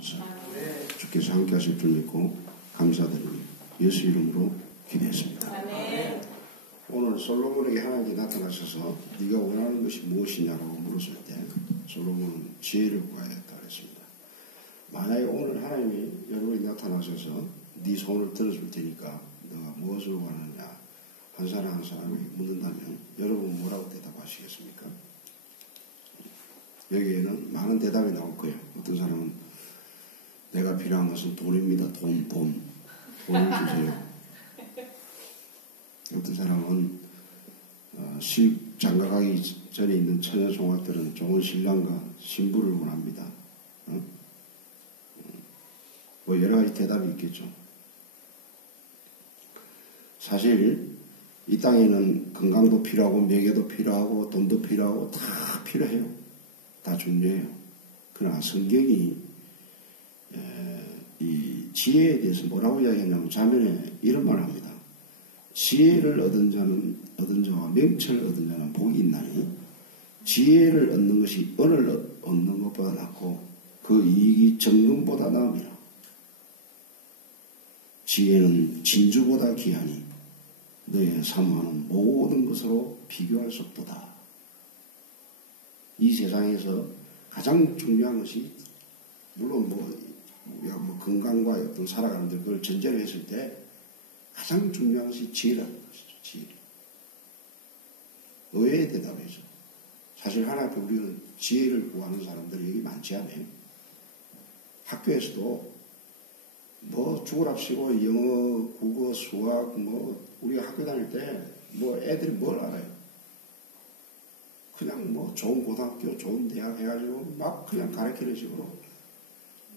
주옵소서. 주께서 함께 하실 줄 믿고 감사드리며 예수 이름으로 기도했습니다. 오늘 솔로몬에게 하나님이 나타나셔서 네가 원하는 것이 무엇이냐고 물었을 때 솔로몬은 지혜를 구하였다 그랬습니다. 만약에 오늘 하나님이 여러분이 나타나셔서 네 손을 들어줄 테니까 너가 무엇을 원하느냐 한 사람 한 사람이 묻는다면 여러분 뭐라고 대답하시겠습니까? 여기에는 많은 대답이 나올 거예요. 어떤 사람은 내가 필요한 것은 돈입니다. 돈을 주세요. 어떤 사람은 시집 장가가기 전에 있는 처녀 종합들은 좋은 신랑과 신부를 원합니다. 뭐 여러 가지 대답이 있겠죠. 사실 이 땅에는 건강도 필요하고 명예도 필요하고 돈도 필요하고 다 필요해요. 다 중요해요. 그러나 성경이 이 지혜에 대해서 뭐라고 이야기하냐면 자면에 이런 말을 합니다. 지혜를 얻은 자와 명철을 얻은 자는 복이 있나니 지혜를 얻는 것이 은을 얻는 것보다 낫고 그 이익이 정금보다 나음이라. 지혜는 진주보다 귀하니 너의 사모하는 모든 것으로 비교할 수 없도다. 이 세상에서 가장 중요한 것이 물론 우리가 건강과 어떤 살아가는데 그걸 전제로 했을 때 가장 중요한 것이 지혜라는 것이죠. 지혜. 의외의 대답이죠. 사실 하나님 앞에 우리는 지혜를 구하는 사람들이 여기 많지 않아요. 학교에서도 죽으랍시고 영어, 국어, 수학 우리가 학교 다닐 때 애들이 뭘 알아요? 그냥 좋은 고등학교, 좋은 대학 해가지고 막 그냥 가르치는 식으로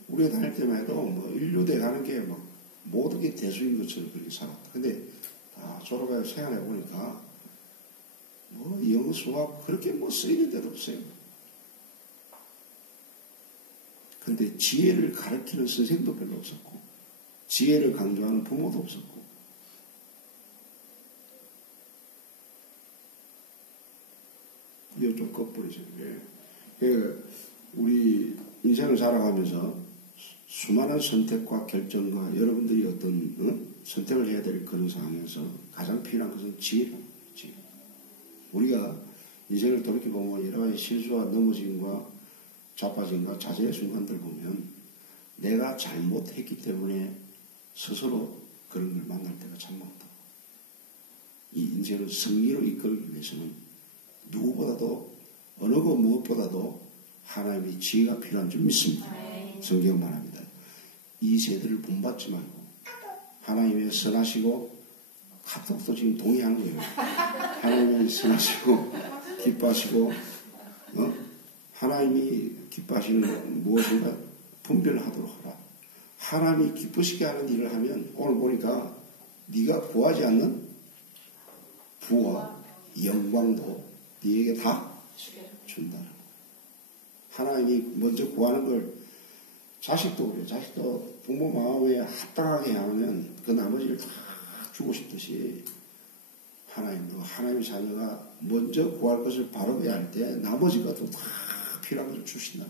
우리가 다닐 때만 해도 인류대 가는 게 모든 게 대수인 것처럼 그렇게 살았다. 근데 다 졸업해서 생활해 보니까 영어, 수학 그렇게 쓰이는 데도 없어요. 근데 지혜를 가르치는 선생도 별로 없었고 지혜를 강조하는 부모도 없었고 이거 좀 거꾸로죠. 우리 인생을 살아가면서 수많은 선택과 결정과 여러분들이 어떤 선택을 해야 될 그런 상황에서 가장 필요한 것은 지혜입니다. 지혜. 우리가 인생을 돌이켜보면 여러 가지 실수와 넘어짐과 자빠짐과 자제의 순간들 보면 내가 잘못했기 때문에 스스로 그런 걸 만날 때가 참 많다. 이 인생을 승리로 이끌기 위해서는 누구보다도 어느 것 무엇보다도 하나님의 지혜가 필요한 줄 믿습니다. 성경 말합니다. 이 세대를 본받지 말고 하나님의 선하시고 카톡도 지금 동의한 거예요. 하나님의 선하시고 기뻐하시고 하나님이 기뻐하시는 무엇인가 분별하도록 하라. 하나님이 기쁘시게 하는 일을 하면 오늘 보니까 네가 구하지 않는 부와 영광도 네에게 다 준다는 거. 하나님이 먼저 구하는 걸 자식도 그래요. 자식도 부모 마음에 합당하게 하면 그 나머지를 다 주고 싶듯이 하나님도 하나님의 자녀가 먼저 구할 것을 바르게 할 때 나머지 것도 다 필요한 것을 주신다.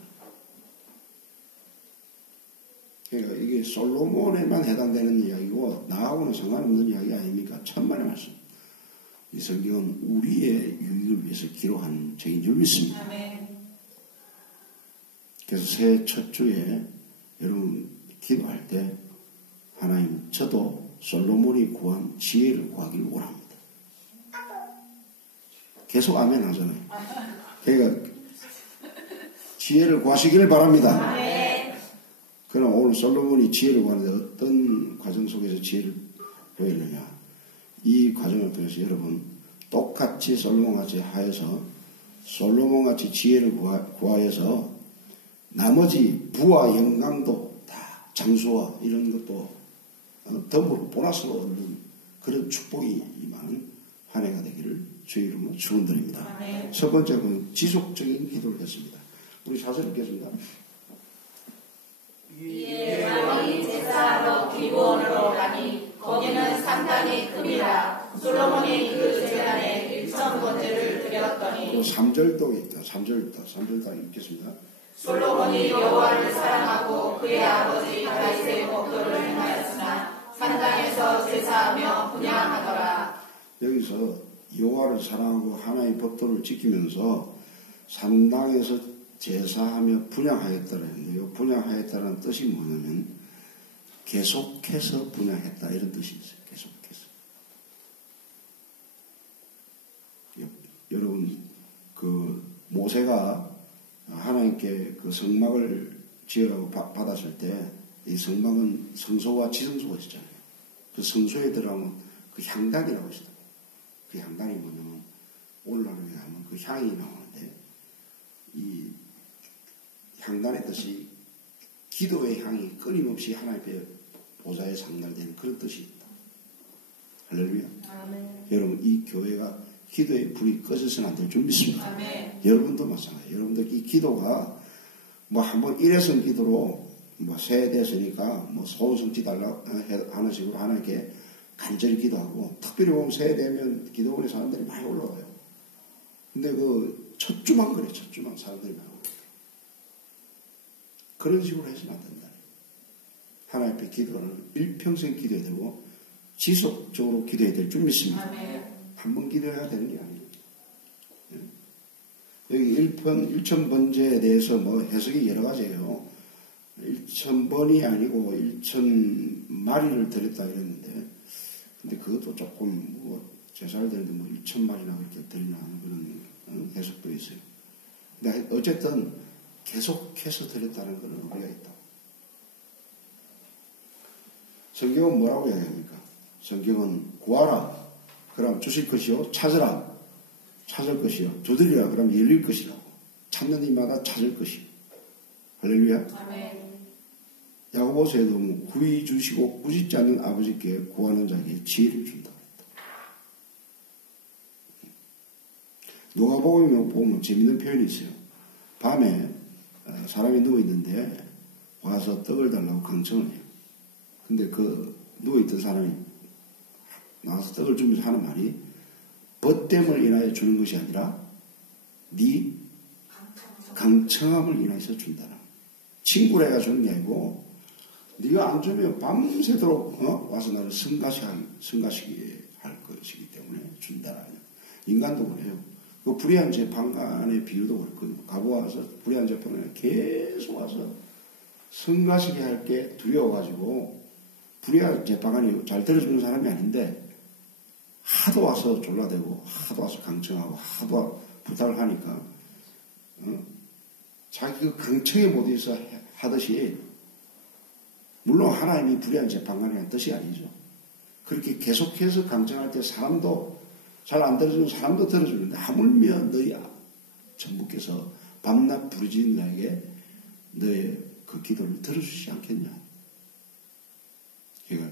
그러니까 이게 솔로몬에만 해당되는 이야기고 나하고는 상관없는 이야기 아닙니까? 천만의 말씀. 이 성경은 우리의 유익을 위해서 기록한 책인 줄 믿습니다. 그래서 새해 첫 주에 여러분 기도할 때 하나님 저도 솔로몬이 구한 지혜를 구하기를 원합니다. 계속 아멘 하잖아요. 그러니까 지혜를 구하시기를 바랍니다. 그러나 오늘 솔로몬이 지혜를 구하는데 어떤 과정 속에서 지혜를 보였느냐. 이 과정을 통해서 여러분 똑같이 솔로몬같이 하여서 솔로몬같이 지혜를 구하여서 나머지 부와 영광도 다 장수와 이런 것도 더불어 보너스로 얻는 그런 축복이 임하는 한 해가 되기를 주의 이름으로 축원드립니다. 첫 번째는 지속적인 기도를 했습니다. 우리 사절 읽겠습니다. 이에 왕이 제사하러 기브온으로 가니 거기는 상당히 큼이라. 솔로몬이 그 제단에 1,000번제를 드렸더니 3절도 있다. 3절 다 읽겠습니다. 솔로몬이 여호와를 사랑하고 그의 아버지 다윗의 법도를 행하였으나 산당에서 제사하며 분향하더라. 여기서 여호와를 사랑하고 하나님의 법도를 지키면서 산당에서 제사하며 분향하였다라는데, 이 분향하였다는 뜻이 뭐냐면 계속해서 분향했다 이런 뜻이 있어요. 계속해서. 여러분, 그 모세가 하나님께 그 성막을 지으라고 받았을 때 이 성막은 성소와 지성소가 있잖아요. 그 성소에 들어가면 그 향단이라고 있어요. 그 향단이 뭐냐면 올라가게 하면 그 향이 나오는데, 이 향단의 뜻이 기도의 향이 끊임없이 하나님의 보좌에 상달되는 그런 뜻이 있다. 할렐루야. 아멘. 여러분, 이 교회가 기도의 불이 꺼져서는 안 될 줄 믿습니다. 아멘. 여러분도 마찬가지예요. 여러분들 이 기도가 뭐 한번 일회성 기도로 뭐 세대했으니까 뭐 소원성취 달라 하는 식으로 하나님께 간절히 기도하고, 특별히 보면 세대면 기도원에 사람들이 많이 올라와요. 근데 그 첫 주만 그래. 첫 주만 사람들이 많이 올라와요. 그런 식으로 해서는 안 된다. 하나님 앞에 기도는 일평생 기도해야 되고 지속적으로 기도해야 될 줄 믿습니다. 아멘. 한 번 기도해야 되는 게 아니에요. 여기 1000번제에 대해서 뭐 해석이 여러 가지예요. 1000번이 아니고 1000마리를 드렸다 이랬는데, 근데 그것도 조금 뭐 제사를 드리는데 뭐 1000마리나 그렇게 드리나 하는 그런 해석도 있어요. 근데 어쨌든 계속해서 드렸다는 그런 의미가 있다. 성경은 뭐라고 이야기합니까? 성경은 구하라, 그럼 주실 것이요. 찾으라, 찾을 것이요. 두드리라, 그럼 열릴 것이라고. 찾는 이마다 찾을 것이요. 할렐루야. 아멘. 야고보서에도 뭐 구히 주시고 꾸짖지 않는 아버지께 구하는 자에게 지혜를 준다. 누가복음에 보면 재밌는 표현이 있어요. 밤에 사람이 누워있는데 와서 떡을 달라고 강청을 해요. 근데 그 누워있던 사람이 나와서 떡을 주면서 하는 말이, 벗됨을 인하여 주는 것이 아니라 네 강청함을 인하여서 준다라. 친구를 해가 주는 게 아니고, 네가 안 주면 밤새도록 와서 나를 성가시게 할 것이기 때문에 준다라. 인간도 그래요. 그 불의한 재판관의 비유도 그렇거든요. 가보아 와서 불의한 재판관에 계속 와서 성가시게 할 게 두려워가지고, 불의한 재판관이 잘 들어주는 사람이 아닌데 하도 와서 졸라대고 하도 와서 강청하고 하도 부탁을 하니까 자기 그 강청에 못 있어 하듯이, 물론 하나님이 불의한 재판관이라는 뜻이 아니죠. 그렇게 계속해서 강청할 때 사람도 잘 안 들어주는 사람도 들어주는데, 하물며 너희 전부께서 밤낮 부르짖는 자에게 너의 그 기도를 들어주시지 않겠냐. 그러니까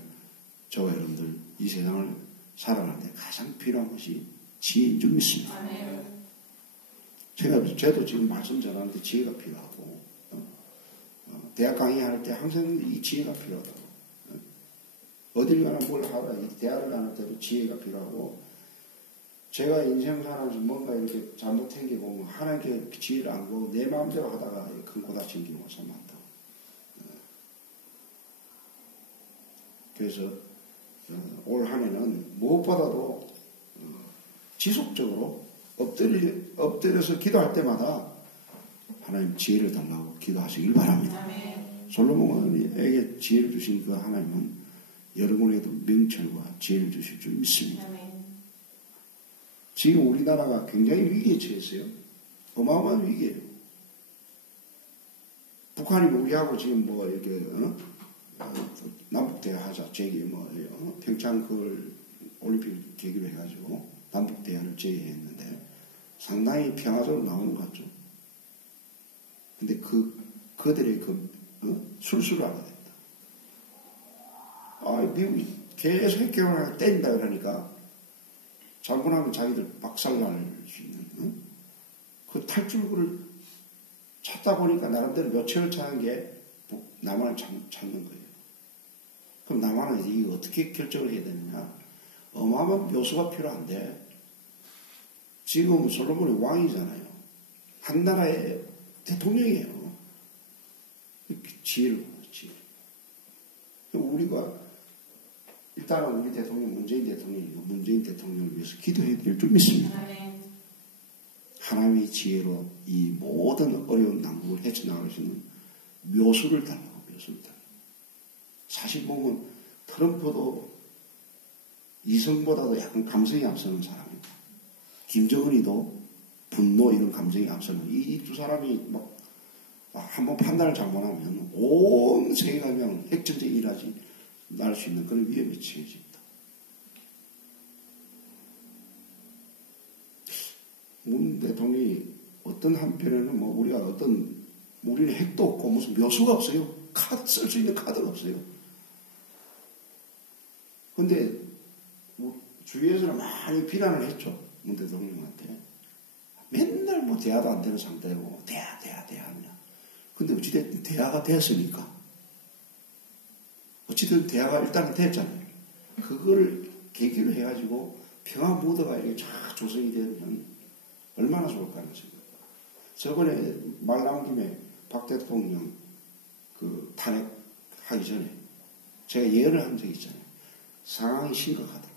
저와 여러분들 이 세상을 살아갈 때 가장 필요한 것이 지혜인 줄 믿습니다. 아멘. 저도 지금 말씀 전하는데 지혜가 필요하고, 대학 강의할 때 항상 이 지혜가 필요하다고. 어딜 가나 뭘 하다 대학을 다닐 때도 지혜가 필요하고, 제가 인생 살아면서 뭔가 이렇게 잘못한 게 보면 하나님께 지혜를 안 구하고 내 마음대로 하다가 큰 고다친 경우가 참 많다. 그래서 올 한 해는 무엇보다도 지속적으로 엎드려서 기도할 때마다 하나님 지혜를 달라고 기도하시길 바랍니다. 아멘. 솔로몬에게 지혜를 주신 그 하나님은 여러분에게도 명철과 지혜를 주실 줄 믿습니다. 아멘. 지금 우리나라가 굉장히 위기에 처했어요. 어마어마한 위기예요. 북한이 우리하고 지금 뭐 이렇게 남북대화 하자, 평창 그걸 올림픽을 계기로 해가지고 남북대화를 제의했는데 상당히 평화적으로 나오는 것 같죠. 근데 그들의 술수를 알아야 된다. 미국이 계속 핵개발을 때린다 그러니까 잘못하면 자기들 박살날 수 있는 그 탈출구를 찾다 보니까 나름대로 며칠을 찾은 게 남한을 찾는 거예요. 그럼 남한은 이게 어떻게 결정을 해야 되느냐. 어마어마한 묘수가 필요한데, 지금 솔로몬이 왕이잖아요. 한 나라의 대통령이에요. 지혜를 지혜로. 우리가 일단은 우리 대통령 문재인 대통령을 위해서 기도해야 될 줄 믿습니다. 하나님의 지혜로 이 모든 어려운 난국을 헤쳐나갈 수 있는 묘수를 달라고. 사실 보면 트럼프도 이성보다도 약간 감성이 앞서는 사람입니다. 김정은이도 분노 이런 감정이 앞서는 이 두 사람이 막 한번 판단을 잘못하면 온 세계가 그냥 핵전쟁이 일어나지 날 수 있는 그런 위험이 처해집니다. 문 대통령이 어떤 한편에는 우리는 핵도 없고 무슨 묘수가 없어요. 쓸 수 있는 카드가 없어요. 근데 주위에서는 많이 비난을 했죠. 문 대통령한테. 맨날 대화도 안 되는 상태고 대화 하냐. 근데 어찌됐든 대화가 됐으니까. 어찌됐든 대화가 일단은 됐잖아요. 그걸 계기로 해가지고 평화 무드가 이렇게 쫙 조성이 되면 얼마나 좋을까 하는 생각. 저번에 말 나온 김에 박 대통령 탄핵하기 전에 제가 예언을 한 적이 있잖아요. 상황이 심각하다.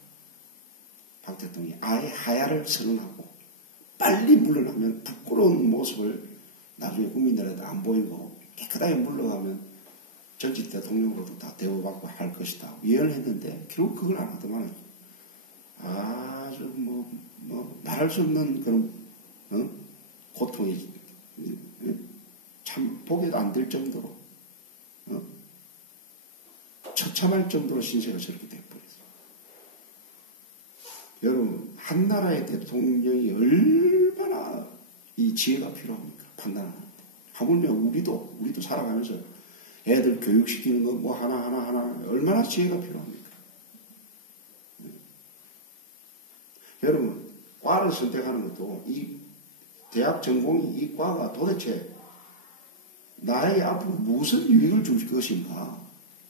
박 대통령이 아예 하야를 선언하고 빨리 물러나면 부끄러운 모습을 나중에 국민들한테 안 보이고 깨끗하게 물러가면 전직 대통령으로도 다 대우받고 할 것이다. 예언을 했는데 결국 그걸 안 하더만 아주 말할 수 없는 그런 고통이 참 보기도 안 될 정도로 처참할 정도로 신세가 저렇게 돼버렸어요. 여러분 한 나라의 대통령이 얼마나 이 지혜가 필요합니까? 판단하는데. 하물며 우리도 살아가면서 애들 교육시키는 거 하나 얼마나 지혜가 필요합니까? 여러분 과를 선택하는 것도 이 대학 전공이 이 과가 도대체 나에게 앞으로 무슨 유익을 줄 것인가?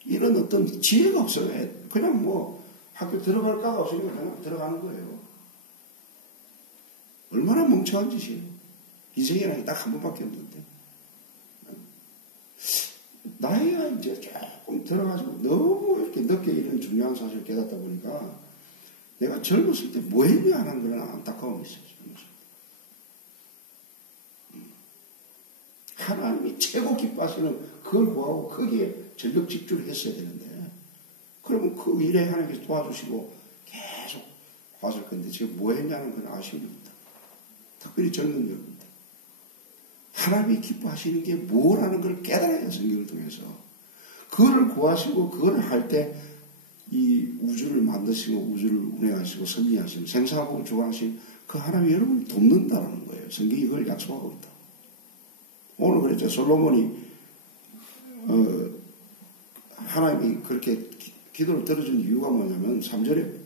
이런 어떤 지혜가 없어요. 그냥 학교 들어갈 까가 없으니까 그냥 들어가는 거예요. 얼마나 멍청한 짓이에요. 인생이라는 게 딱 한 번밖에 없는데. 나이가 이제 조금 들어가지고 너무 이렇게 늦게 이런 중요한 사실을 깨닫다 보니까 내가 젊었을 때 뭐 했냐 하는 그런 안타까움이 있어요. 하나님이 최고 기뻐하시는 그걸 구하고 거기에 전력 집중을 했어야 되는데 그러면 그 일에 하나님께서 도와주시고 계속 왔을 건데 지금 뭐 했냐는 그런 아쉬움입니다. 특별히 젊은 여러분들. 하나님이 기뻐하시는 게 뭐라는 걸 깨달아야 성경을 통해서. 그거를 구하시고 그거를 할 때 이 우주를 만드시고 우주를 운행하시고 섭리하시고 생사하고 조화하신 그 하나님이 여러분을 돕는다는 거예요. 성경이 그걸 약속하고 있다. 오늘 그랬죠. 솔로몬이 하나님이 그렇게 기도를 들어준 이유가 뭐냐면 3절에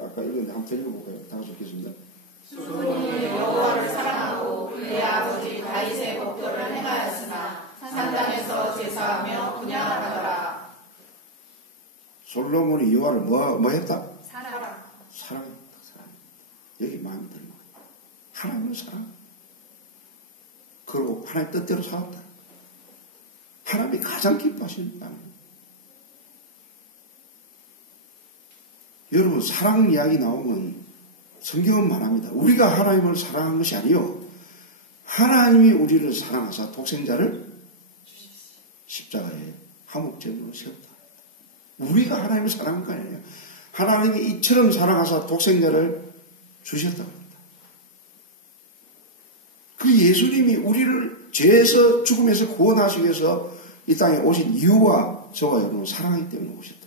아까 읽었는데 한번 읽어볼까요? 다 같이 읽겠습니다. 솔로몬이 여호와를 사랑하고 그의 아버지 다윗의 법도를 행하였으나 산당에서 제사하며 분향하더라. 솔로몬이 여호와를 뭐 했다? 사랑했다. 여기 마음에 들는 거예요. 하나님을 사랑. 그리고 하나님 뜻대로 살았다. 하나님이 가장 기뻐하시는 거예요. 여러분 사랑 이야기 나오면 성경은 말합니다. 우리가 하나님을 사랑한 것이 아니요. 하나님이 우리를 사랑하사 독생자를 십자가에 화목제물로 세웠다. 우리가 하나님을 사랑한 거 아니에요. 하나님이 이처럼 사랑하사 독생자를 주셨다고 합니다. 그 예수님이 우리를 죄에서 죽음에서 구원하시기 위해서 이 땅에 오신 이유가 저와 여러분 사랑하기 때문에 오셨다.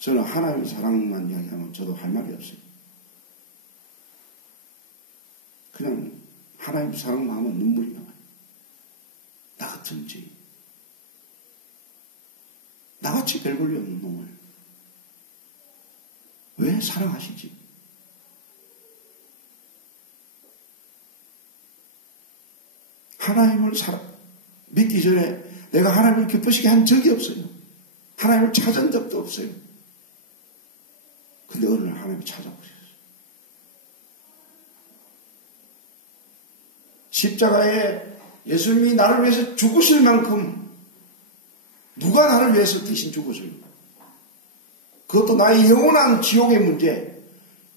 저는 하나님의 사랑만 이야기하면 저도 할 말이 없어요. 그냥 하나님 사랑만 하면 눈물이 나와요. 나 같은 죄인. 나같이 별 볼일 없는 놈을 왜 사랑하시지? 하나님을 믿기 전에 내가 하나님을 기쁘시게 한 적이 없어요. 하나님을 찾은 적도 없어요. 근데 어느 날 하나님이 찾아오셨어요. 십자가에 예수님이 나를 위해서 죽으실 만큼 누가 나를 위해서 대신 죽었어요? 그것도 나의 영원한 지옥의 문제,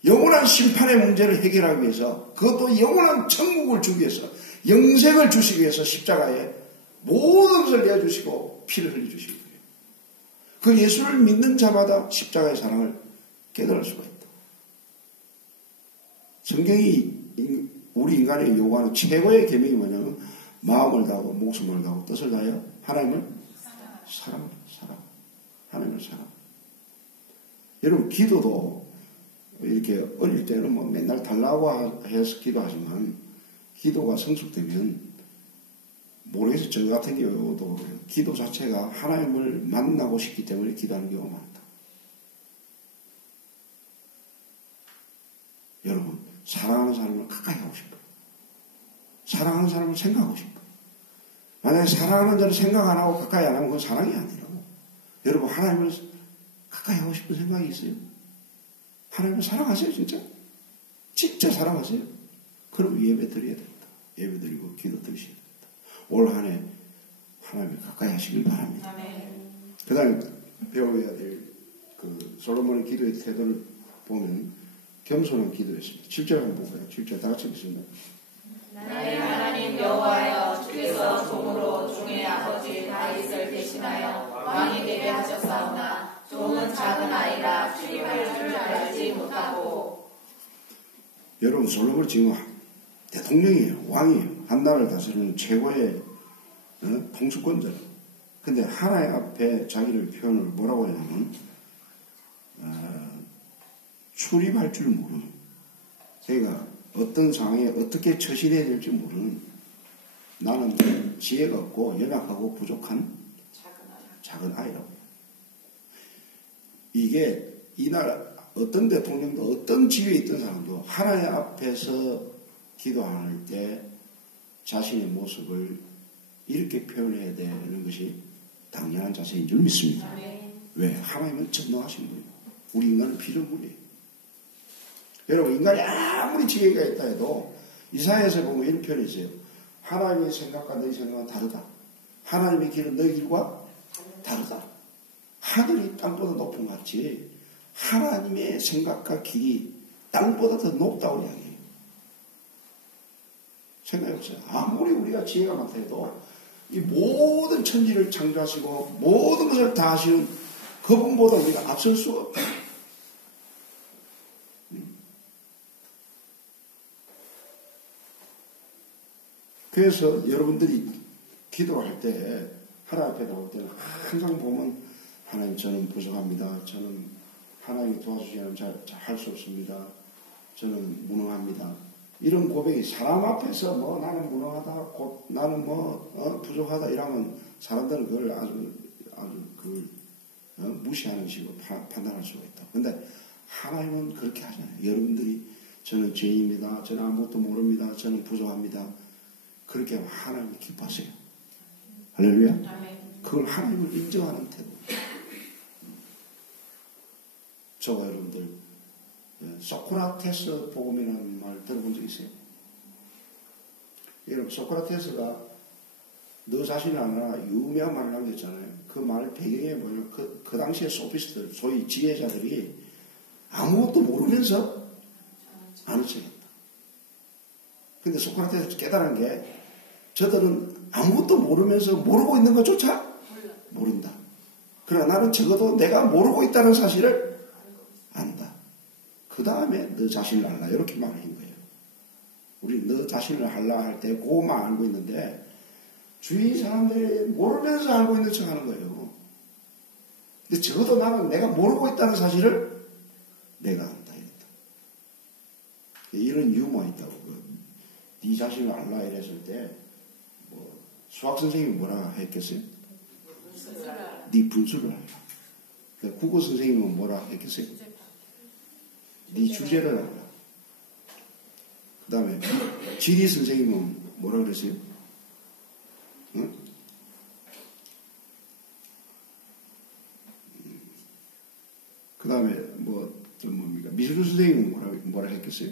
영원한 심판의 문제를 해결하기 위해서, 그것도 영원한 천국을 주기 위해서, 영생을 주시기 위해서 십자가에 모든 것을 내어주시고 피를 흘려주신 거예요. 그 예수를 믿는 자마다 십자가의 사랑을 깨달을 수가 있다. 성경이 우리 인간에게 요구하는 최고의 계명이 뭐냐면 마음을 다하고 목숨을 다하고 뜻을 다하여 하나님을 사랑. 하나님을 사랑. 여러분, 기도도 이렇게 어릴 때는 뭐 맨날 달라고 해서 기도하지만 기도가 성숙되면 모르겠어요. 저 같은 경우도 기도 자체가 하나님을 만나고 싶기 때문에 기도하는 경우가 많다. 여러분, 사랑하는 사람을 가까이 하고 싶어요. 사랑하는 사람을 생각하고 싶어요. 만약에 사랑하는 자를 생각 안 하고 가까이 안 하면 그건 사랑이 아니라고. 여러분, 하나님을 가까이 하고 싶은 생각이 있어요? 하나님을 사랑하세요, 진짜? 진짜 사랑하세요? 그럼 예배 드려야 됩니다. 예배 드리고 기도 드리셔야 됩니다. 올 한 해 하나님을 가까이 하시길 바랍니다. 그 다음에 배워야 될 그 솔로몬의 기도의 태도를 보면 겸손한 기도였습니다. 7절 한번 보세요. 7절 다 같이 읽습니다. 나의 하나님 여호와여, 주께서 종으로 종의 아버지 다윗을 대신하여 왕이 되게 하셨사오나 종은 작은 아이라 출입할 줄 알지 못하고. 여러분, 솔로몬은 지금 대통령이에요. 왕이에요. 한 나라를 다스리는 최고의 통수권자예요. 근데 하나님 앞에 자기를 표현을 뭐라고 하냐면 출입할 줄 모르는, 그러니까 어떤 상황에 어떻게 처신해야 될지 모르는, 나는 지혜가 없고 연약하고 부족한 작은 아이라고 해요. 이게 이 나라 어떤 대통령도 어떤 지위에 있던 사람도 하나님 앞에서 기도할 때 자신의 모습을 이렇게 표현해야 되는 것이 당연한 자세인 줄 믿습니다. 왜? 하나님은 전능하신 분이고 우리 인간은 피조물이에요. 여러분, 인간이 아무리 지혜가 있다 해도 이사야에서 보면 이런 표현이 있어요. 하나님의 생각과 너희 생각은 다르다. 하나님의 길은 너희 길과 다르다. 하늘이 땅보다 높은 것 같이 하나님의 생각과 길이 땅보다 더 높다고 이야기해요. 생각해보세요. 아무리 우리가 지혜가 많다 해도 이 모든 천지를 창조하시고 모든 것을 다 하시는 그분보다 우리가 앞설 수가 없다. 그래서 여러분들이 기도할 때 하나님 앞에 나올 때는 항상 보면 하나님, 저는 부족합니다. 저는 하나님이 도와주지 않으면 할 수 없습니다. 저는 무능합니다. 이런 고백이 사람 앞에서 뭐 나는 무능하다, 나는 뭐 부족하다 이러면 사람들은 그걸 아주 무시하는 식으로 판단할 수가 있다. 근데 하나님은 그렇게 하잖아요. 여러분들이 저는 죄인입니다. 저는 아무것도 모릅니다. 저는 부족합니다. 그렇게 하면 하나님이 기뻐하세요. 할렐루야. 그걸 하나님을 인정하는 태도. 저와 여러분들 소크라테스 복음이라는 말 들어본 적 있어요? 여러분, 소크라테스가 너 자신을 알아라 유명한 말을 남겼잖아요. 그 말 배경에 뭐냐면 그 당시에 소피스트들, 소위 지혜자들이 아무것도 모르면서 아는 척했다. 근데 소크라테스 깨달은 게 저들은 아무것도 모르면서 모르고 있는 것조차 모른다. 그러나 나는 적어도 내가 모르고 있다는 사실을 안다. 그 다음에 너 자신을 알라 이렇게 말한 거예요. 우리 너 자신을 알라 할 때 그것만 알고 있는데 주위 사람들이 모르면서 알고 있는 척 하는 거예요. 근데 적어도 나는 내가 모르고 있다는 사실을 내가 안다 이랬다. 이런 유머가 있다고. 네 자신을 알라 이랬을 때 뭐 수학 선생님이 뭐라 했겠어요? 네 분수를 알라. 국어 선생님은 뭐라 했겠어요? 네 주제를 알라. 그 다음에 지리 선생님은 뭐라 그랬어요? 응? 그 다음에 뭡니까? 미술 선생님은 뭐라 했겠어요?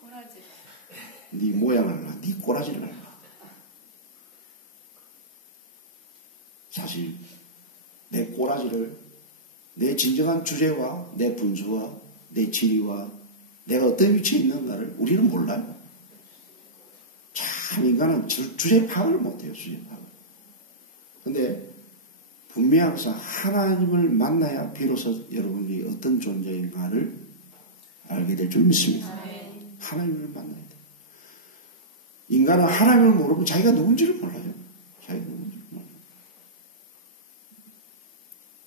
꼬라지. 네 모양을 알라. 네 꼬라지를 알라. 사실 내 꼬라지를, 내 진정한 주제와 내 분수와 내 지리와 내가 어떤 위치에 있는가를 우리는 몰라요. 참 인간은 주제 파악을 못해요. 주제 파악을. 근데 분명히 항상 하나님을 만나야 비로소 여러분이 어떤 존재인가를 알게 될 줄 믿습니다. 하나님을 만나야 돼요. 인간은 하나님을 모르면 자기가 누군지를 몰라요. 자기가 누군지를 몰라요.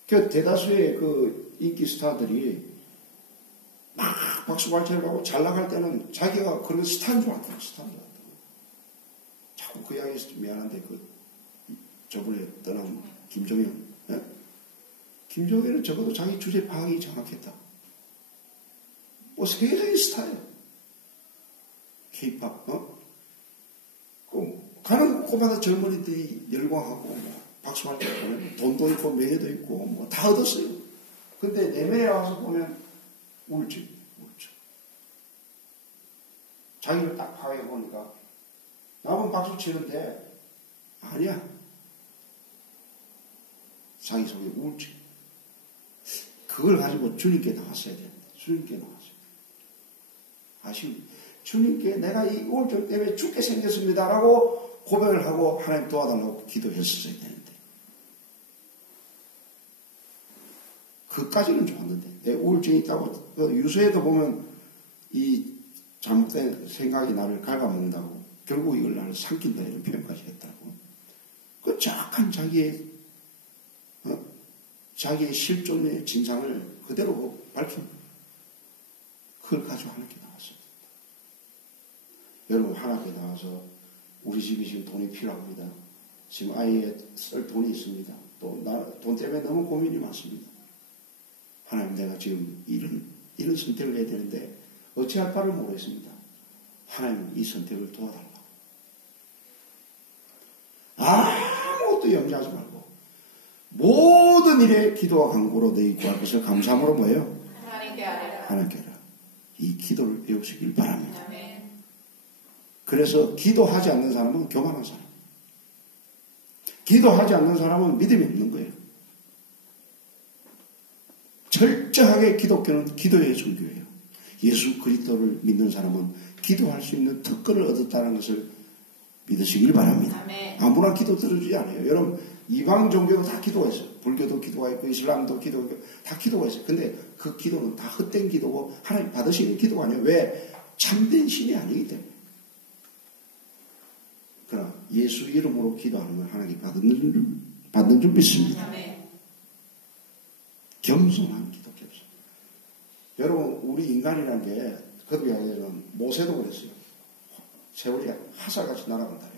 그 대다수의 그 인기 스타들이 막 박수갈채를 하고 잘 나갈 때는 자기가 그런 스타인 줄 알았다. 스타인 줄 알았다. 자꾸 그 이야기에서 미안한데 저번에 떠난 김종현. 예? 김종현은 적어도 자기 주제 파악이 정확했다. 뭐 세계적인 스타예요. 케이팝. 가는 곳마다 젊은이들이 열광하고 박수할 때 보면 돈도 있고 명예도 있고 뭐 다 얻었어요. 근데 내면에 와서 보면 우울증. 자기를 딱 파악해 보니까 남은 박수 치는데 아니야. 자기 속에 우울증. 그걸 가지고 주님께 나왔어야 되는데 주님께 나왔어요. 아쉬운 주님께 내가 이 우울증 때문에 죽게 생겼습니다라고 고백을 하고 하나님 도와달라고 기도했었어야 되는데 그까지는 좋았는데 내 우울증이 있다고 유서에도 보면 이 잘못된 생각이 나를 갉아먹는다고 결국 이걸 나를 삼킨다 이런 표현까지 했다고 그 정확한 자기의 실존의 진상을 그대로 밝힌 그걸 가지고 하나님께 나왔어요. 여러분 하나님께 나와서 우리 집이 지금 돈이 필요합니다. 지금 아이에 쓸 돈이 있습니다. 또 돈 때문에 너무 고민이 많습니다. 하나님 내가 지금 이런 선택을 해야 되는데 어찌할 바를 모르겠습니다. 하나님 이 선택을 도와달라고. 아무것도 염려하지 말고 모든 일에 기도와 간구로 너희 구할 것을 감사함으로 뭐예요? 하나님께 하라. 이 기도를 배우시길 바랍니다. 그래서 기도하지 않는 사람은 교만한 사람. 기도하지 않는 사람은 믿음이 없는 거예요. 철저하게 기독교는 기도의 종교예요. 예수 그리스도를 믿는 사람은 기도할 수 있는 특권을 얻었다는 것을 믿으시길 바랍니다. 아무나 기도 들어주지 않아요. 여러분 이방 종교도 다 기도가 있어요. 불교도 기도가 있고 이슬람도 기도가 있고 다 기도가 있어요. 근데 그 기도는 다 헛된 기도고 하나님 받으시는 기도가 아니에요. 왜? 참된 신이 아니기 때문에. 그러나 예수 이름으로 기도하는 건 하나님께 받는 줄 믿습니다. 겸손한 기도, 겸손. 여러분 우리 인간이라는 게 그도 이야기하면 모세도 그랬어요. 세월이 화살같이 날아간다.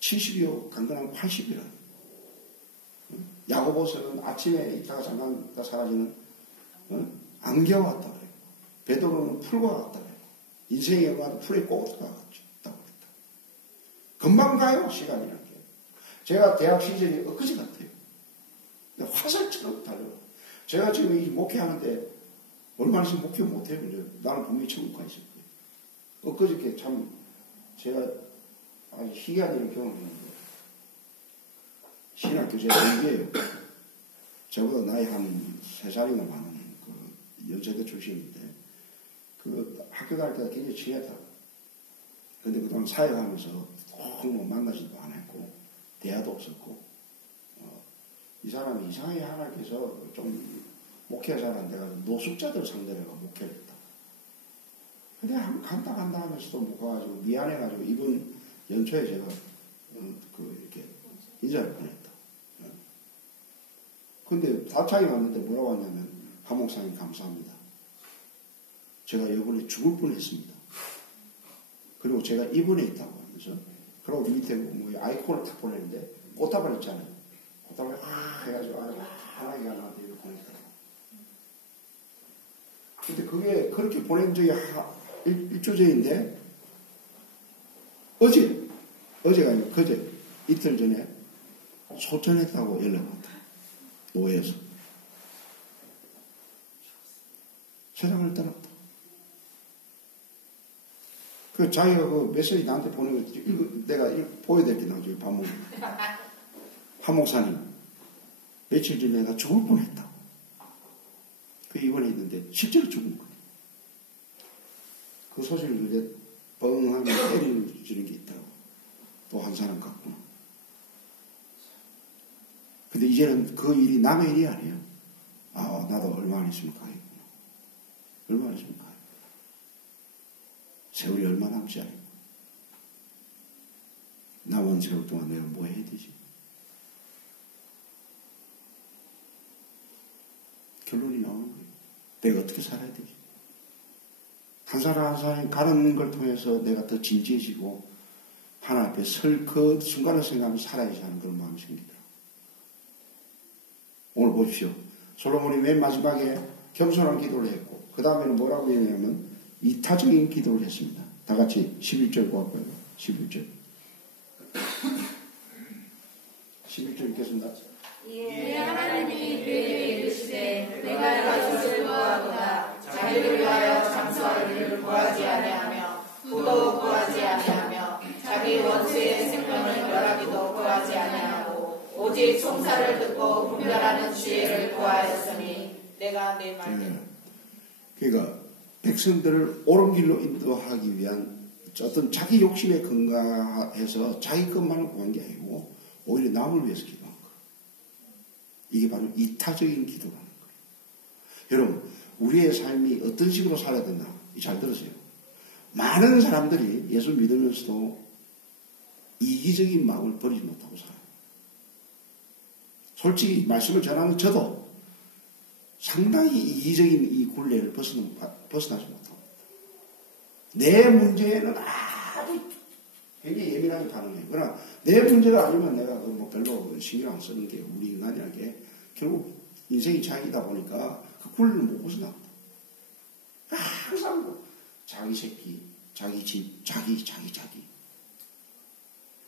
70이요 강건한 80이라. 야고보서는 아침에 있다가 잠깐 있다 사라지는 안개와 같다 그래요. 베드로는 풀과 같다 그래요. 인생의 영화도 풀의 꽃과 같다고 그랬다. 금방 가요 시간이라는 게. 제가 대학 시절이 엊그제 같아요. 화살처럼 달려요. 제가 지금 이 목회하는데 얼마나 지금 목회 못해요. 나는 분명히 천국 가 있을 거예요. 엊그저께 참 제가 아주 희귀한 일을 경험했는데 신학교제가 이게요. 저보다 나이 한 3살이나 많은 그 연세대 출신인데 그 학교 다닐 때가 굉장히 친했다. 근데 그동안 사역하면서 뭐 만나지도 않았고 대화도 없었고 이 사람이 이상하게 하나님께서 좀 목회가 잘 안 돼가지고 노숙자들 상대로 목회를 했다. 근데 간다 하면서도 못 가가지고 미안해가지고 이번 연초에 제가 이렇게 인사를 보냈다. 근데 답장이 왔는데 뭐라고 하냐면 하목사님 감사합니다. 제가 이번에 죽을 뻔했습니다. 그리고 제가 입원해 있다고 하면서 그리고 밑에 뭐 아이콘을 탁 보냈는데 꽃다발 있잖아요. 꽃다발 해가지고 하나님이 나한테 이렇게 보냈다고. 근데 그게 그렇게 보낸 적이 일주제인데 어제가 아니고 그제 이틀 전에 소천했다고 연락 왔다. 노예에서 세상을 떠났다. 그 자기가 그 메시지 나한테 보낸 거 내가 보여야 될 게 나중에 밥 먹으면 한 목사님, 며칠 전에 내가 죽을 뻔했다고. 그 입원해 있는데 실제로 죽은 거예요. 그 소식을 이제 뻥하면 때려주는 게 있다고. 또 한 사람 같구나. 근데 이제는 그 일이 남의 일이 아니에요. 아, 나도 얼마 안 있으면 가겠구나. 얼마 안 있으면 가요. 세월이 얼마 남지 않아요. 남은 세월 동안 내가 뭐 해야 되지? 결론이 나오는 거예요. 내가 어떻게 살아야 되지? 한 사람 한 사람이 가는 걸 통해서 내가 더 진지해지고 하나님 앞에 설 그 순간을 생각하면서 살아야지 하는 그런 마음이 생기더라고요. 오늘 보십시오. 솔로몬이 맨 마지막에 겸손한 기도를 했고 그 다음에는 뭐라고 얘기하냐면 이타적인 기도를 했습니다. 다 같이 11절 보았고요. 11절 11절 읽겠습니다. 예, 하나님이 그에게 이르시되 내가 가족을 구하도다 자기를 위하여 장수할 일을 구하지 아니하며 부도 구하지 아니하며 자기 원수의 생명을 멸하기도 구하지 아니하고 오직 총사를 듣고 분별하는 지혜를 구하였으니 내가 내 말대로. 그러니까 백성들을 옳은 길로 인도하기 위한 어떤 자기 욕심에 근거해서 자기 것만을 구한 게 아니고 오히려 남을 위해서 기도한 거예요. 이게 바로 이타적인 기도라는 거예요. 여러분, 우리의 삶이 어떤 식으로 살아야 된다. 잘 들으세요. 많은 사람들이 예수 믿으면서도 이기적인 마음을 버리지 못하고 살아요. 솔직히 말씀을 전하는 저도 상당히 이기적인 이 굴레를 벗어나지 못합니다. 내 문제에는 아주 굉장히 예민하게 반응해요. 그러나 내 문제가 아니면 내가 뭐 별로 신경 안 쓰는 게 우리 인간이라는 게 결국 인생이 자기다 보니까 그 굴레를 못 벗어납니다. 항상 뭐 자기 새끼, 자기 집, 자기.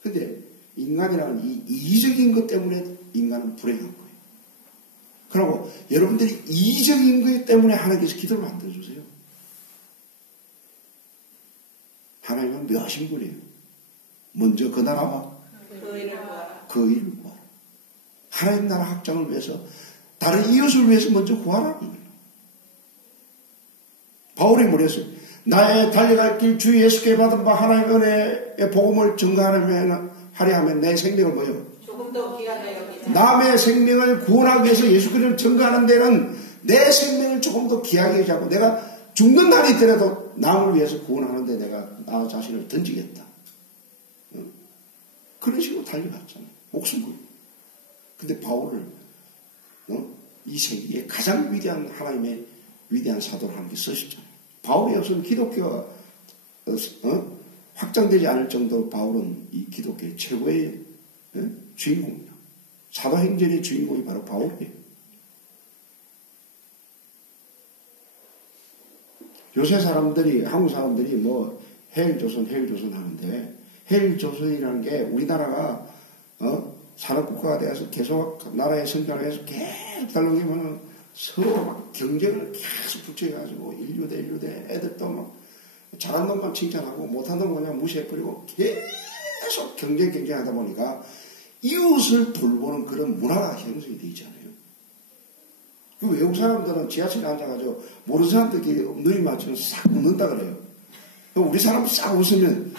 근데 인간이라는 이 이기적인 것 때문에 인간은 불행한 거예요. 그리고 여러분들이 이기적인 것 때문에 하나님께서 기도를 안 들어주세요. 하나님은 몇인 분이에요. 먼저 그 나라와 그 일을 구하라. 하나님 나라 확장을 위해서 다른 이웃을 위해서 먼저 구하라는 거예요. 바울이 뭐랬어요? 나의 달려갈 길 주 예수께 받은 바 하나님의 은혜의 복음을 증거하려 하면 내 생명을 뭐요? 조금 더 귀하게 여기자. 남의 생명을 구원하기 위해서 예수 그리스도를 증거하는 데는 내 생명을 조금 더 귀하게 여기자고 내가 죽는 날이 있더라도 남을 위해서 구원하는데 내가 나 자신을 던지겠다. 그런 식으로 달려갔잖아요. 목숨 걸고. 근데 바울을 이 세계에 가장 위대한 하나님의 위대한 사도를 하나님께 쓰셨잖아요. 바울이 없으면 기독교가 확장되지 않을 정도로 바울은 이 기독교의 최고의 주인공입니다. 사도행전의 주인공이 바로 바울이에요. 요새 사람들이, 한국 사람들이 뭐 해일조선 하는데, 해일조선이라는 게 우리나라가, 산업국가가 되어서 계속 나라의 성장을 해서 계속 달려오면 서로 막 경쟁을 계속 붙여가지고 인류대 애들도 막 잘한 놈만 칭찬하고 못한 놈 그냥 무시해버리고 계속 경쟁하다 보니까 이웃을 돌보는 그런 문화가 형성이 되어 있잖아요. 그 외국 사람들은 지하철에 앉아가지고 모르는 사람들끼리 눈이 맞추면 싹 웃는다 그래요. 그럼 우리 사람 싹 웃으면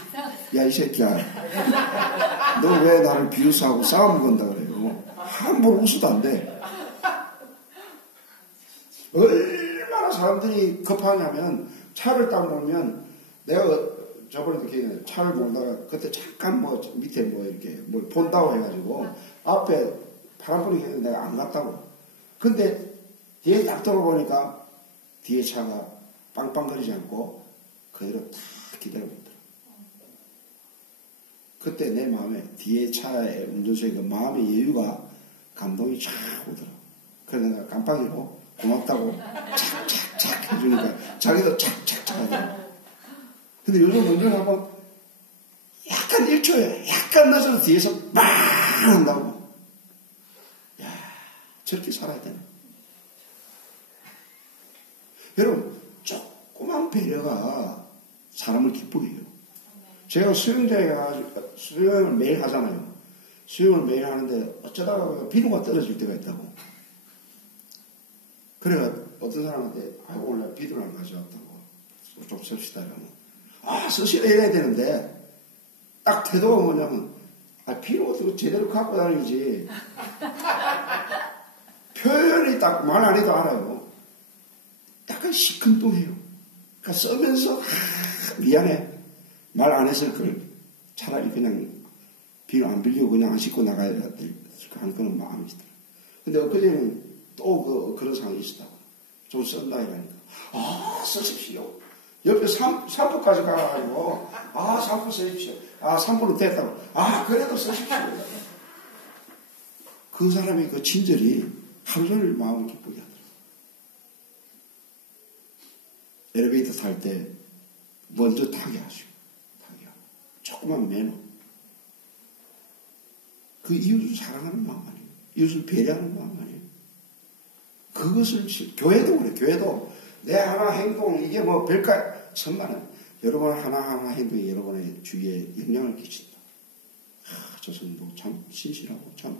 야 이 새끼야 너 왜 나를 비웃어하고 싸움 건다 그래요. 함부로 웃어도 안 돼. 얼마나 사람들이 급하냐면 차를 딱 몰면 내가 저번에도 기억나요. 차를 몰다가 그때 잠깐 뭐 밑에 뭐 이렇게 뭘 본다고 해가지고 앞에 파란불이 켜서 내가 안 갔다고. 근데 뒤에 딱 돌아보니까 뒤에 차가 빵빵거리지 않고 그대로 다 기다리고 있더라. 그때 내 마음에 뒤에 차의 운전수의 그 마음의 여유가 감동이 쫙 오더라. 그래서 내가 깜빡이로 고맙다고 착착착 해주니까 자기도 착착착 하더라. 근데 요즘 운전하면 약간 1초에 약간 늦어서 뒤에서 빵 한다고. 야, 저렇게 살아야 되나? 여러분, 조그만 배려가 사람을 기쁘게 해요. 제가 수영장에 가가지고 수영을 매일 하잖아요. 수영을 매일 하는데 어쩌다가 비누가 떨어질 때가 있다고. 그래가 어떤 사람한테 오늘 비누를 안 가져왔다고. 좀 씁시다 이러면 쓰시라 이래야 되는데 딱 태도가 뭐냐면 비누 어떻게 제대로 갖고 다니지. 표현이 딱 말 안 해도 알아요. 약간 시큰둥해요. 그러니까 쓰면서 미안해. 말 안 했을 걸 차라리 그냥 비누 안 빌리고 그냥 안 씻고 나가야 될 하는 그런 마음이 있더라고요. 근데 엊그제는 또 그런 상황이 있었다고. 좀 쓴다 이러니까 쓰십시오. 옆에 3부까지 가가지고 3부 쓰십시오. 3부는 됐다고. 그래도 쓰십시오. 그 사람의 그 친절이 하루 종일 마음을 기쁘게 하더라고요. 엘리베이터 탈 때 먼저 타게 하시고 조그만 매너. 그 이웃을 사랑하는 마음 아니에요. 이웃을 배려하는 마음 아니에요. 그것을 교회도 그래. 교회도 내 하나 행동 이게 뭐 별까 천만은 여러분 하나하나 행동이 여러분의 주위에 영향을 끼친다. 저 성도 참 신실하고 참.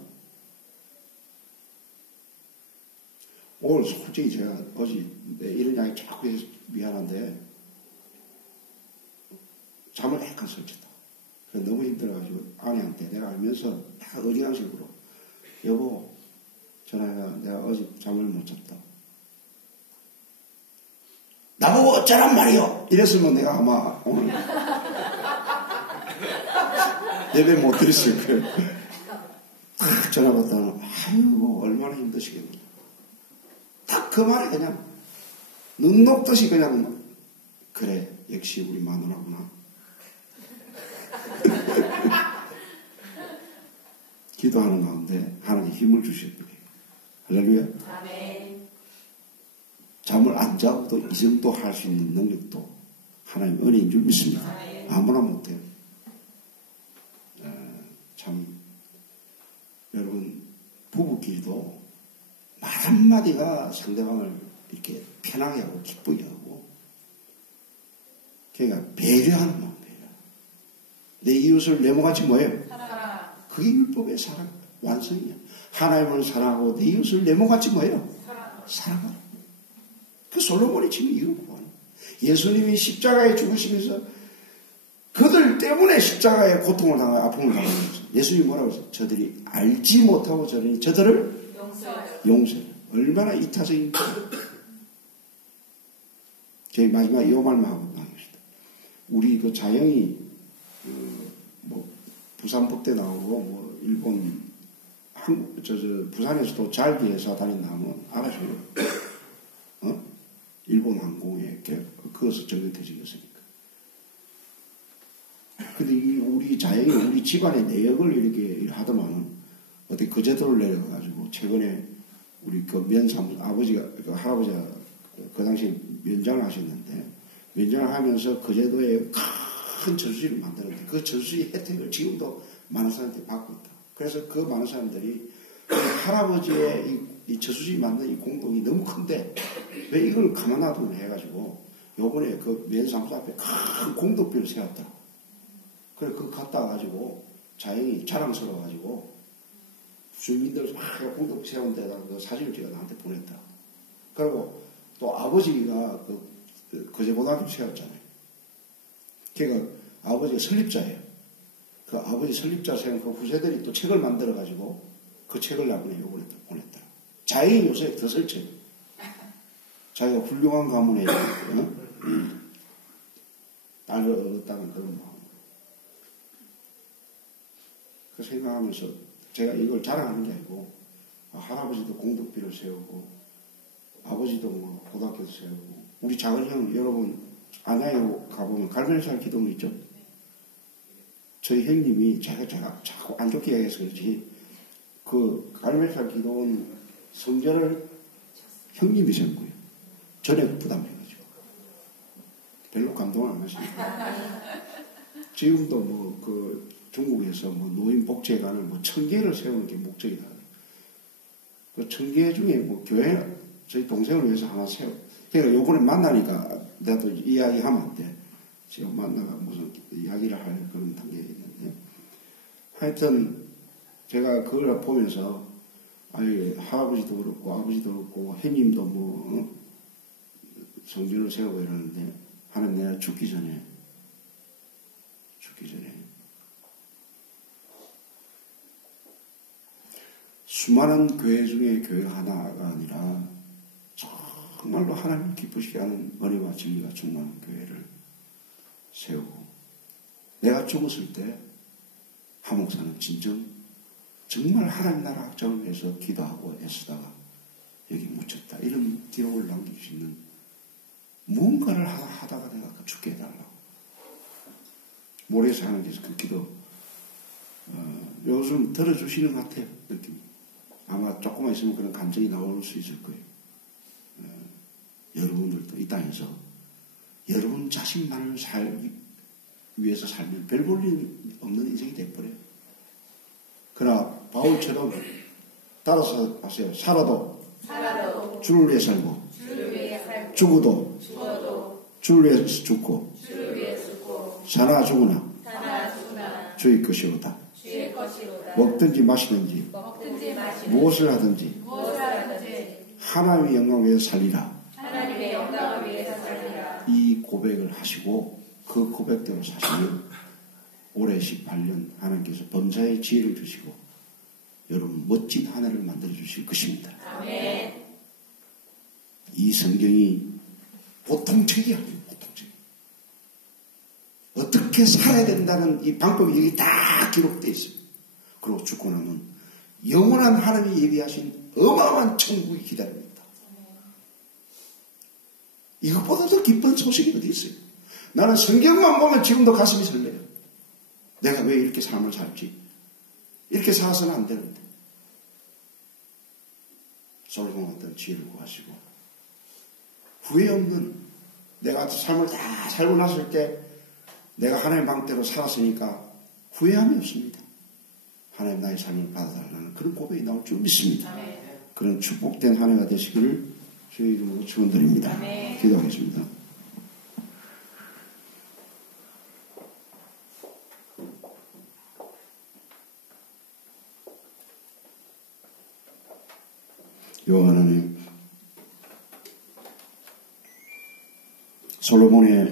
오늘 솔직히 제가 어제 이런 이야기 자꾸 해서 미안한데 잠을 약간 설쳤다. 너무 힘들어가지고 아내한테 내가 알면서 약간 어리광 식으로 여보 전화해가 내가 어제 잠을 못 잤다. 나보고 어쩌란 말이요. 이랬으면 내가 아마 오늘 예배 못 드렸을 거예요. 딱 전화 받다가 아이고 얼마나 힘드시겠나. 딱 그 말에 그냥 눈 녹듯이 그냥 그래 역시 우리 마누라구나. 기도하는 가운데 하나님께 힘을 주셨더래요. 할렐루야. 아멘. 잠을 안 자고도 이 정도 할 수 있는 능력도 하나님 은혜인 줄 믿습니다. 아멘. 아무나 못해요. 참 여러분 부부끼리도 말 한마디가 상대방을 이렇게 편하게 하고 기쁘게 하고 그러니까 배려하는 마음 배려. 내 이웃을 내모같이 뭐예요? 사랑. 그게 율법의 사랑 완성이야. 하나님을 사랑하고 내 이웃을 내모같이 뭐예요? 사랑하라. 그 솔로몬이 지금 이걸 구하는 예수님이 십자가에 죽으시면서 그들 때문에 십자가에 고통을 당하고 아픔을 당하는 거죠. 예수님이 뭐라고 했어요? 저들이 알지 못하고 저들을 용서해요. 얼마나 이타적인 제 마지막 이 말만 하고 나가겠습니다. 우리 그 자영이 뭐 부산법대 나오고 뭐 일본 부산에서도 잘기회사 다닌다면 알아줘요. 일본 항공에 그것을 전역해주겠으니까. 근데 우리 자영이 우리 집안의 내역을 이렇게 하더만은 어떻게 그 제도를 내려가가지고 최근에 우리 그 아버지가 그 할아버지가 그 당시에 면장을 하셨는데 면장을 하면서 그 제도에 큰 저수지를 만들었는데 그 저수지 혜택을 지금도 많은 사람들이 받고 있다. 그래서 그 많은 사람들이 할아버지의 이 저수지 만든 이 공덕이 너무 큰데 왜 이걸 가만 놔두면 해가지고 요번에 그 면사무소 앞에 큰 공덕비를 세웠다. 그래 그거 갖다 가지고 자연히 자랑스러워가지고 주민들 막 공덕비 세운 데다가 그 사진을 찍어 나한테 보냈다. 그리고 또 아버지가 거제고등학교 세웠잖아요. 걔가 아버지가 설립자예요. 그 아버지 설립자 세운 그 후세들이 또 책을 만들어가지고 그 책을 나중에 요번에 보냈다. 자연이 요새 더 설쳐요. 자기가 훌륭한 가문에 딸을 얻었다는 그런 마음. 그 생각하면서 제가 이걸 자랑하는 게 아니고 할아버지도 공덕비를 세우고 아버지도 뭐 고등학교도 세우고 우리 작은 형 여러분 안양에 가보면 갈멜살 기둥 있죠? 저희 형님이 제가 자꾸 안 좋게 얘기해서 그렇지 그 갈멜살 기둥은 성전을 형님이 세운 거예요. 전액 부담해가지고 별로 감동을 안 하시니까 지금도 뭐 그 중국에서 뭐 노인복지관을 뭐 1000개를 세우는 게 목적이다. 그 1000개 중에 뭐 교회 저희 동생을 위해서 하나 세워. 그러니까 요번에 만나니까 내가 또 이야기하면 안 돼. 지금 만나가 무슨 이야기를 할 그런 단계에 있는데 하여튼 제가 그걸 보면서 아니 할아버지도 그렇고 아버지도 그렇고 형님도 뭐 성전을 세우고 이러는데 하나님 내가 죽기 전에 수많은 교회 중에 교회 하나가 아니라 정말로 하나님을 기쁘시게 하는 은혜와 진리가 충만한 교회를 세우고 내가 죽었을 때 한 목사는 정말 하나님 나라 확장을 위해서 기도하고 애쓰다가 여기 묻혔다. 이런 기록을 남길 수 있는 무언가를 하다가 내가 죽게 해달라고. 모래에서 하나님께서 그 기도 요즘 들어주시는 것 같아요. 느낌. 아마 조금만 있으면 그런 감정이 나올 수 있을 거예요. 여러분들도 이 땅에서 여러분 자신만을 위해서 살면 별 볼 일 없는 인생이 돼버려요. 그러나 바울처럼 따라서 하세요. 살아도 주를 위해 살고 죽어도 주를 위해서 죽고 사나 죽으나 주의 것이로다. 먹든지 마시든지 무엇을 하든지 하나님의 영광을 위해서 살리라. 이 고백을 하시고 그 고백대로 사시면 올해 18년 하나님께서 범사의 지혜를 주시고 여러분 멋진 한 해를 만들어 주실 것입니다. 아멘. 이 성경이 보통 책이 아니에요. 보통 책. 어떻게 살아야 된다는 이 방법이 여기 다 기록되어 있어요. 그리고 죽고 나면 영원한 하나님이 예비하신 어마어마한 천국이 기다립니다. 이것보다 더 기쁜 소식이 어디 있어요? 나는 성경만 보면 지금도 가슴이 설레요. 내가 왜 이렇게 삶을 살지? 이렇게 살아서는 안 되는데. 솔로몬 어떤 지혜를 구하시고 후회 없는 내가 삶을 다 살고 났을 때 내가 하나님의 방대로 살았으니까 후회함이 없습니다. 하나님 나의 삶을 받아달라는 그런 고백이 나올 줄 믿습니다. 아멘. 그런 축복된 한 해가 되시기를 주의 이름으로 축원드립니다. 아멘. 기도하겠습니다. 여호와 하나님, 솔로몬의